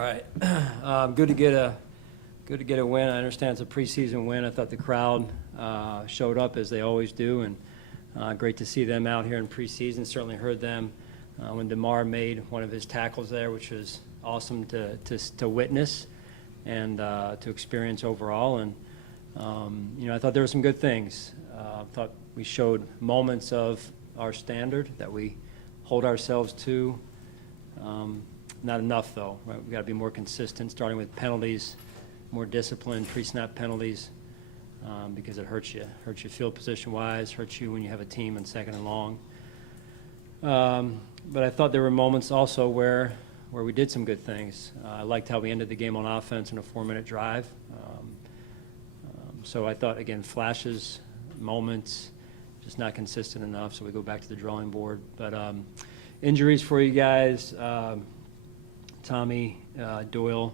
right. Good to get a win. I understand it's a preseason win. I thought the crowd showed up as they always do, and great to see them out here in preseason. Certainly heard them when Damar made one of his tackles there, which was awesome to witness and to experience overall. And I thought there were some good things. I thought we showed moments of our standard that we hold ourselves to. Not enough, though. Right? We've got to be more consistent, starting with penalties, more disciplined, pre-snap penalties, because it hurts you. Hurts you field position-wise, hurts you when you have a team in second and long. But I thought there were moments also where we did some good things. I liked how we ended the game on offense in a 4-minute drive. So I thought, again, flashes, moments, just not consistent enough, so we go back to the drawing board. But injuries for you guys, Tommy Doyle,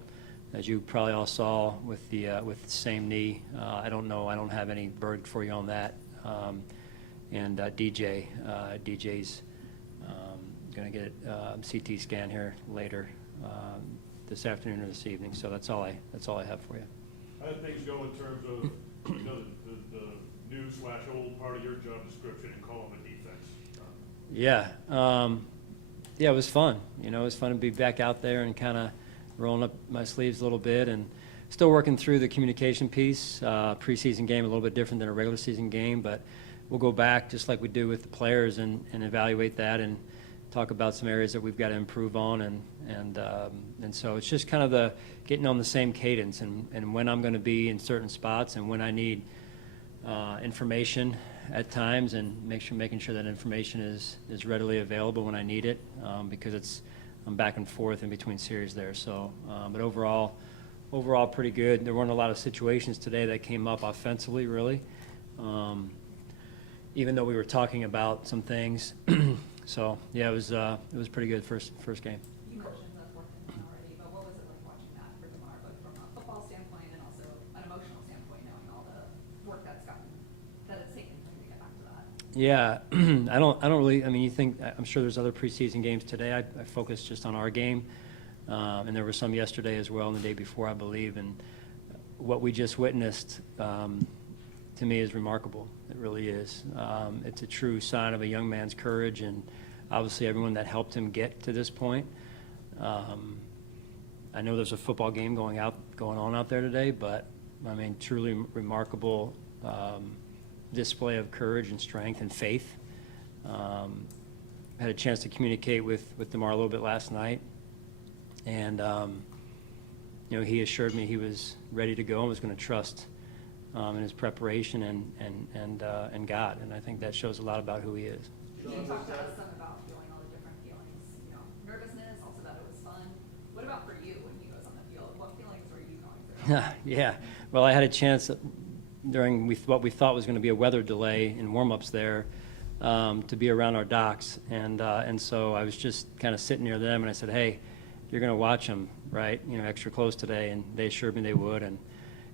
as you probably all saw, with the same knee. I don't know. I don't have any bird for you on that. And DJ's going to get a CT scan here later this afternoon or this evening. So that's all I have for you. How did things go in terms of the new/old part of your job description and calling the defense? Yeah. Yeah, it was fun. It was fun to be back out there and kind of rolling up my sleeves a little bit and still working through the communication piece. Preseason game a little bit different than a regular season game, but we'll go back just like we do with the players and evaluate that and talk about some areas that we've got to improve on. And so it's just kind of the getting on the same cadence and when I'm going to be in certain spots and when I need information at times, and making sure that information is readily available when I need it, because I'm back and forth in between series there. So, but overall pretty good. There weren't a lot of situations today that came up offensively, really, even though we were talking about some things. So yeah, it was pretty good first game. You mentioned the fourth inning already, but what was it like watching that for Damar, both from a football standpoint and also an emotional standpoint, knowing all the work that it's taken for him to get back to that? Yeah, I don't really. I mean, I'm sure there's other preseason games today. I focused just on our game, and there were some yesterday as well, and the day before, I believe. And what we just witnessed, to me, is remarkable. It really is. It's a true sign of a young man's courage, and obviously everyone that helped him get to this point. I know there's a football game going on out there today, but I mean, truly remarkable display of courage and strength and faith. Had a chance to communicate with Damar a little bit last night, and he assured me he was ready to go and was going to trust in his preparation and God, and I think that shows a lot about who he is. Can you talk to us some about feeling all the different feelings, nervousness, also that it was fun? What about for you when he goes on the field? What feelings were you going through? Yeah, well, I had a chance during what we thought was going to be a weather delay in warm-ups there to be around our docs, and so I was just kind of sitting near them, and I said, hey, you're going to watch them, right, extra close today, and they assured me they would, and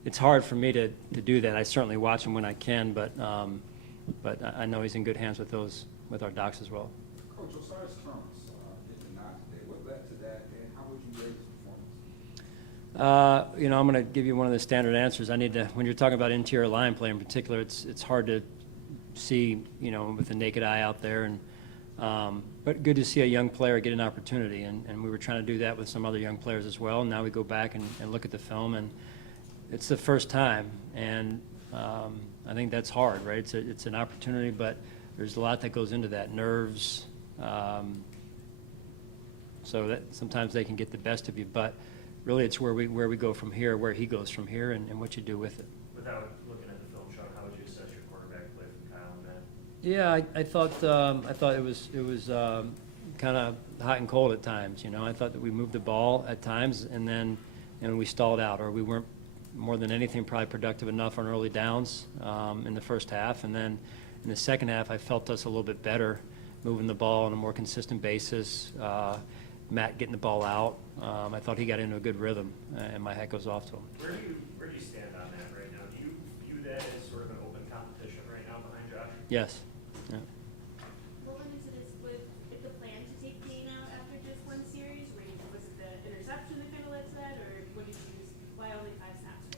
it's hard for me to do that. I certainly watch him when I can, but I know he's in good hands with our docs as well. Coach, Osiris Thomas hit the nod today. What led to that, and how would you rate his performance? I'm going to give you one of the standard answers. I need to, when you're talking about interior line play in particular, it's hard to see, with the naked eye out there, and but good to see a young player get an opportunity, and we were trying to do that with some other young players as well. And now we go back and look at the film, and it's the first time, and I think that's hard, right? It's an opportunity, but there's a lot that goes into that, nerves, so that sometimes they can get the best of you. But really, it's where we go from here, where he goes from here, and what you do with it. Without looking at the film, Sean, how would you assess your quarterback play from Kyle and Ben? Yeah, I thought it was kind of hot and cold at times. I thought that we moved the ball at times, and then we stalled out, or we weren't more than anything probably productive enough on early downs in the first half, and then in the second half I felt us a little bit better moving the ball on a more consistent basis. Matt getting the ball out, I thought he got into a good rhythm, and my hat goes off to him. Where do you stand on that right now? Do you view that as sort of an open competition right now behind Josh? Yes. Yeah. What went into this with the plan to take Dane out after just one series? Was it the interception that kind of led to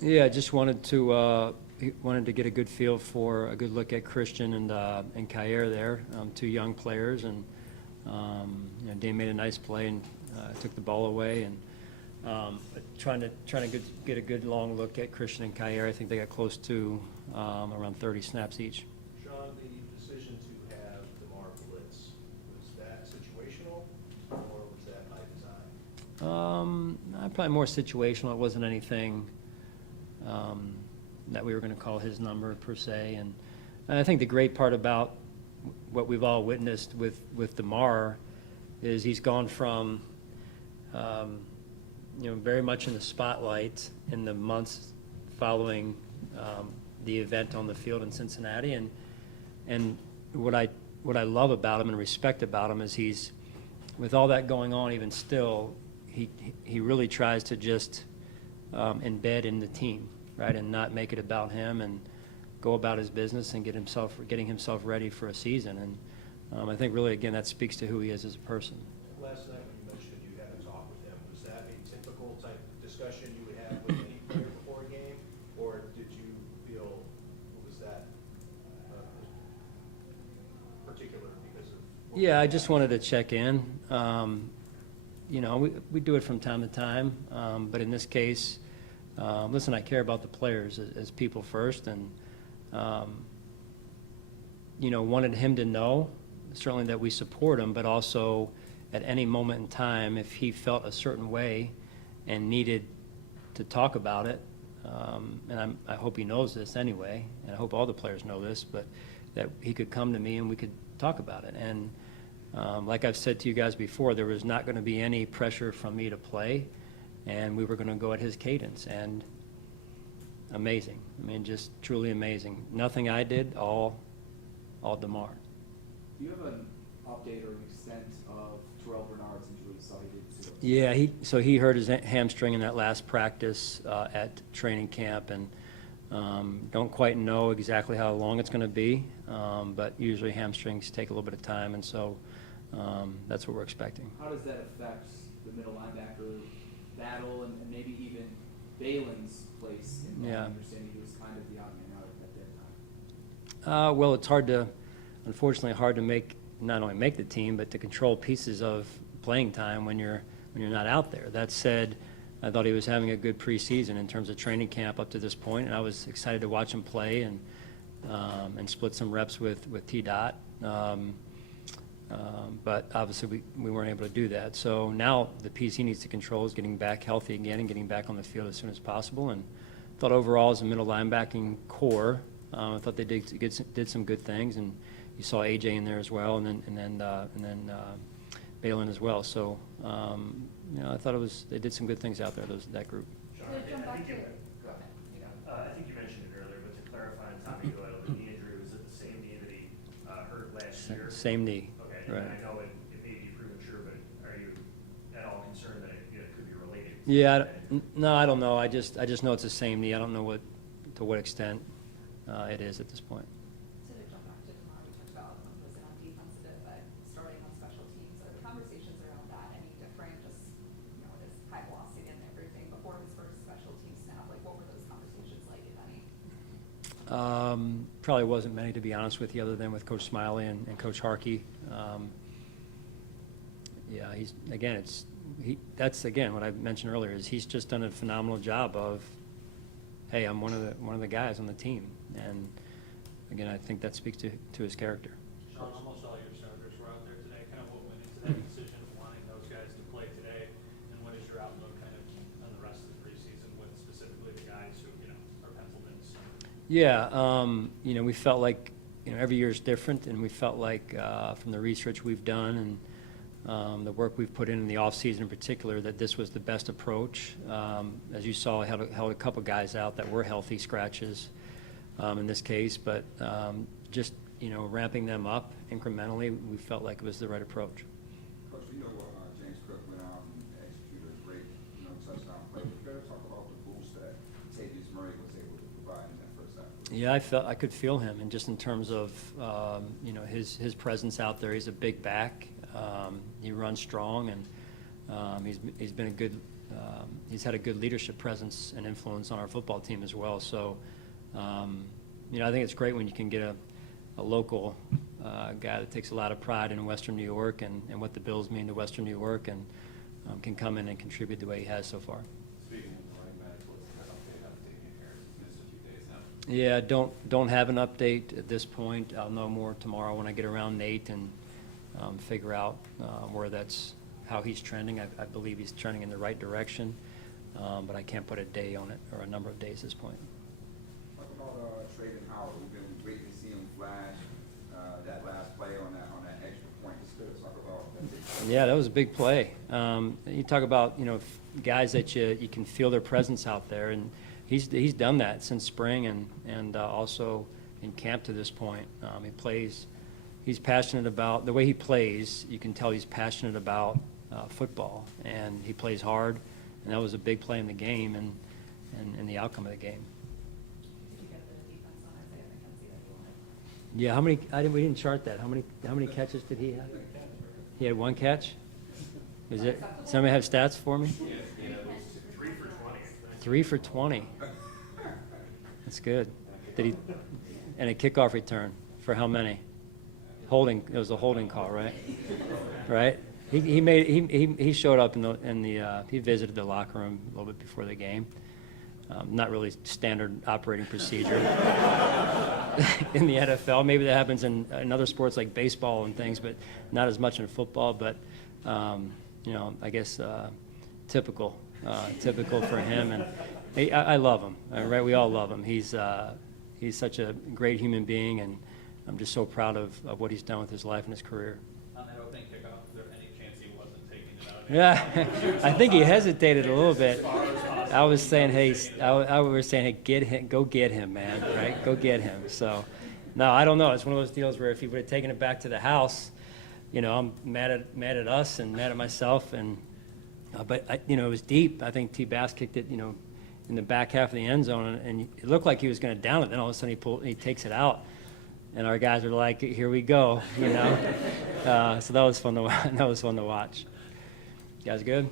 Yeah, just wanted to get a good feel for a good look at Christian and Kyer there, two young players, and Dane made a nice play and took the ball away, and trying to get a good long look at Christian and Kyer. I think they got close to around 30 snaps each. Sean, the decision to have Damar blitz, was that situational or was that by design? Probably more situational. It wasn't anything that we were going to call his number per se. And I think the great part about what we've all witnessed with Damar is he's gone from very much in the spotlight in the months following the event on the field in Cincinnati, and what I love about him and respect about him is he's, with all that going on, even still, he really tries to just embed in the team, right, and not make it about him, and go about his business and getting himself ready for a season. And I think really, again, that speaks to who he is as a person. Last night when you mentioned you had a talk with him, was that a typical type of discussion you would have with any player before a game, or did you feel, was that particular because of? Yeah, I just wanted to check in. We do it from time to time, but in this case, listen, I care about the players as people first, and wanted him to know certainly that we support him, but also at any moment in time, if he felt a certain way and needed to talk about it, and I hope he knows this anyway, and I hope all the players know this, but that he could come to me and we could talk about it. And like I've said to you guys before, there was not going to be any pressure from me to play, and we were going to go at his cadence. And amazing. I mean, just truly amazing. Nothing I did, all Damar. Do you have an update or an extent of Terrell Bernard's injury? So He hurt his hamstring in that last practice at training camp, and don't quite know exactly how long it's going to be, but usually hamstrings take a little bit of time, and so that's what we're expecting. How does that affect the middle linebacker battle and maybe even Balin's place in that? Yeah. Understanding he was kind of the odd man out at that time. Well, it's unfortunately hard to not only make the team, but to control pieces of playing time when you're not out there. That said, I thought he was having a good preseason in terms of training camp up to this point, and I was excited to watch him play and split some reps with T-Dot. But obviously we weren't able to do that. So now the piece he needs to control is getting back healthy again and getting back on the field as soon as possible. And I thought overall as a middle linebacking core, I thought they did some good things, and you saw AJ in there as well, and then Balin as well. So I thought they did some good things out there. That group. Sean, To jump back to, you go ahead. I think you mentioned it earlier, but to clarify on Tommy Doyle, the knee injury was it the same knee that he hurt last year? Same knee. Okay, Right. and I know it may be premature, but are you at all concerned that it could be related? Yeah, no, I don't know. I just know it's the same knee. I don't know to what extent it is at this point. So to jump back to Damar, we talked about was it on defense a bit, but starting on special teams. Are the conversations around that any different? Just his high velocity and everything before his first special team snap. Like, what were those conversations like, if any? Probably wasn't many, to be honest with you, other than with Coach Smiley and Coach Harkey. That's again what I mentioned earlier, is he's just done a phenomenal job of, hey, I'm one of the guys on the team, and again, I think that speaks to his character. Sean, almost all your starters were out there today. Kind of what went into that decision of wanting those guys to play today, and what is your outlook kind of on the rest of the preseason with specifically the guys who are penciled in? Yeah, we felt like every year is different, and we felt like from the research we've done and the work we've put in the offseason in particular, that this was the best approach. As you saw, I held a couple guys out that were healthy scratches in this case, but just ramping them up incrementally, we felt like it was the right approach. Coach, James Cook went out and executed a great, touchdown play. You better talk about the boost that Tavius Murray was able to provide in that first half. Yeah, I could feel him, and just in terms of his presence out there. He's a big back. He runs strong, and he's been a he's had a good leadership presence and influence on our football team as well. So, you know, I think it's great when you can get a local guy that takes a lot of pride in Western New York and what the Bills mean to Western New York, and can come in and contribute the way he has so far. Speaking of running backs, what's the update here? It's missed a few days now. Yeah, don't have an update at this point. I'll know more tomorrow when I get around Nate and figure out how he's trending. I believe he's trending in the right direction, but I can't put a day on it or a number of days at this point. Talk about Trayvon Howard. We've been waiting to see him flash that last play on that extra point. Just to talk about that. Yeah, that was a big play. You talk about, you know, guys that you can feel their presence out there, and he's done that since spring and also in camp to this point. He's passionate about the way he plays. You can tell he's passionate about football, and he plays hard, and that was a big play in the game and the outcome of the game. Did you get a bit of defense on Isaiah McKenzie that you wanted? Yeah, we didn't chart that. How many catches did he have? He had one catch? Is it? Somebody have stats for me? Yeah, it was 3 for 20. 3 for 20. That's good. And a kickoff return for how many? It was a holding call, right? Right? He showed up he visited the locker room a little bit before the game. Not really standard operating procedure in the NFL. Maybe that happens in other sports like baseball and things, but not as much in football. But you know, I guess typical for him. And I love him. Right? We all love him. He's such a great human being, and I'm just so proud of what he's done with his life and his career. On that opening kickoff, is there any chance he wasn't taking it out? Yeah, I think he hesitated a little bit. I was saying, hey, go get him, man, right? Go get him. So, no, I don't know. It's one of those deals where if he would have taken it back to the house, you know, I'm mad at us and mad at myself, and but you know, it was deep. I think T. Bass kicked it, you know, in the back half of the end zone, and it looked like he was going to down it. Then all of a sudden he takes it out. And our guys are like, "Here we go," you know. So that was fun to watch. You guys good?